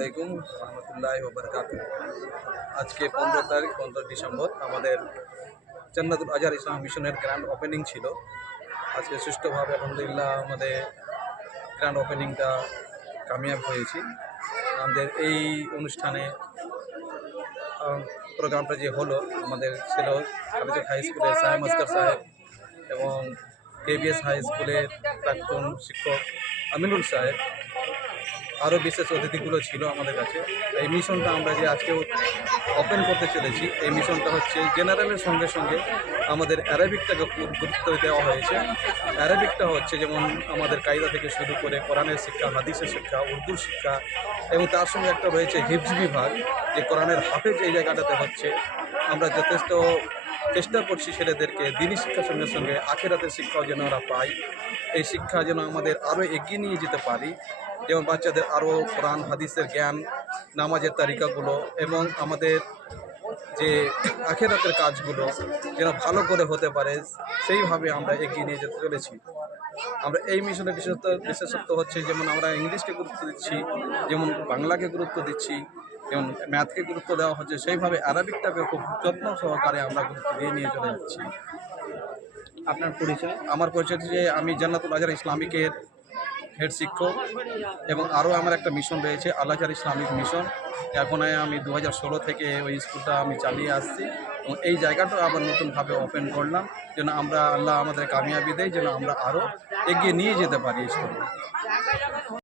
আলাইকুম রহমতুল্লাহ বরকাত আজকে পনেরো তারিখ, পনেরো ডিসেম্বর। আমাদের জান্নাতুল আজার ইসলাম মিশনের গ্র্যান্ড ওপেনিং ছিল। আজকে সুষ্ঠুভাবে আলহামদুলিল্লাহ আমাদের গ্র্যান্ড ওপেনিংটা কামিয়াব হয়েছি। আমাদের এই অনুষ্ঠানে প্রোগ্রামটা যে হলো, আমাদের ছিল খালেজা হাই স্কুলের সাহেব আসকার সাহেব এবং কেবিএস হাই স্কুলের প্রাক্তন শিক্ষক আমিনুল সাহেব। আরও বিশেষ অতিথিগুলো ছিল আমাদের কাছে। এই মিশনটা আমরা যে আজকে ওপেন করতে চলেছি, এই মিশনটা হচ্ছে জেনারেলের সঙ্গে সঙ্গে আমাদের অ্যারাবিকটাকে গুরুত্ব দেওয়া হয়েছে। অ্যারাবিকটা হচ্ছে যেমন আমাদের কায়দা থেকে শুরু করে কোরআনের শিক্ষা, হাদিসের শিক্ষা, উর্দুর শিক্ষা এবং তার সঙ্গে একটা রয়েছে হিপস বিভাগ, যে কোরআনের হাফেজ এই জায়গাটাতে হচ্ছে। আমরা যথেষ্ট চেষ্টা করছি ছেলেদেরকে দিনী শিক্ষার সঙ্গে সঙ্গে আখেরাতের শিক্ষাও যেন ওরা পায়। এই শিক্ষা যেন আমাদের আরও এগিয়ে নিয়ে যেতে পারি। যেমন বাচ্চাদের আরও কোরআন হাদিসের জ্ঞান নামাজের তালিকাগুলো এবং আমাদের যে আখেরাতের কাজগুলো যেন ভালো করে হতে পারে সেইভাবে আমরা এগিয়ে নিয়ে যেতে চলেছি। আমরা এই মিশনের বিশেষত্ব বিশেষত্ব হচ্ছে যেমন আমরা ইংলিশকে গুরুত্ব দিচ্ছি যেমন বাংলাকে গুরুত্ব দিচ্ছি যেমন ম্যাথকে গুরুত্ব দেওয়া হচ্ছে সেইভাবে অ্যারাবিকটাকে খুব যত্ন সহকারে আমরা গুরুত্ব দিয়ে নিয়ে চলে যাচ্ছি। আপনার পরিচয়? আমার পরিচয় যে আমি জান্নাতুল আজহার ইসলামিকের হেড শিক্ষক এবং আরও আমার একটা মিশন রয়েছে আল্লাহার ইসলামিক মিশন। এখন আমি দু হাজার ষোলো থেকে ওই স্কুলটা আমি চালিয়ে আসছি এবং এই জায়গাটা আবার নতুনভাবে ওপেন করলাম, যেন আমরা আল্লাহ আমাদের কামিয়াবি দেয়, যেন আমরা আরও এগিয়ে নিয়ে যেতে পারি এই স্কুলে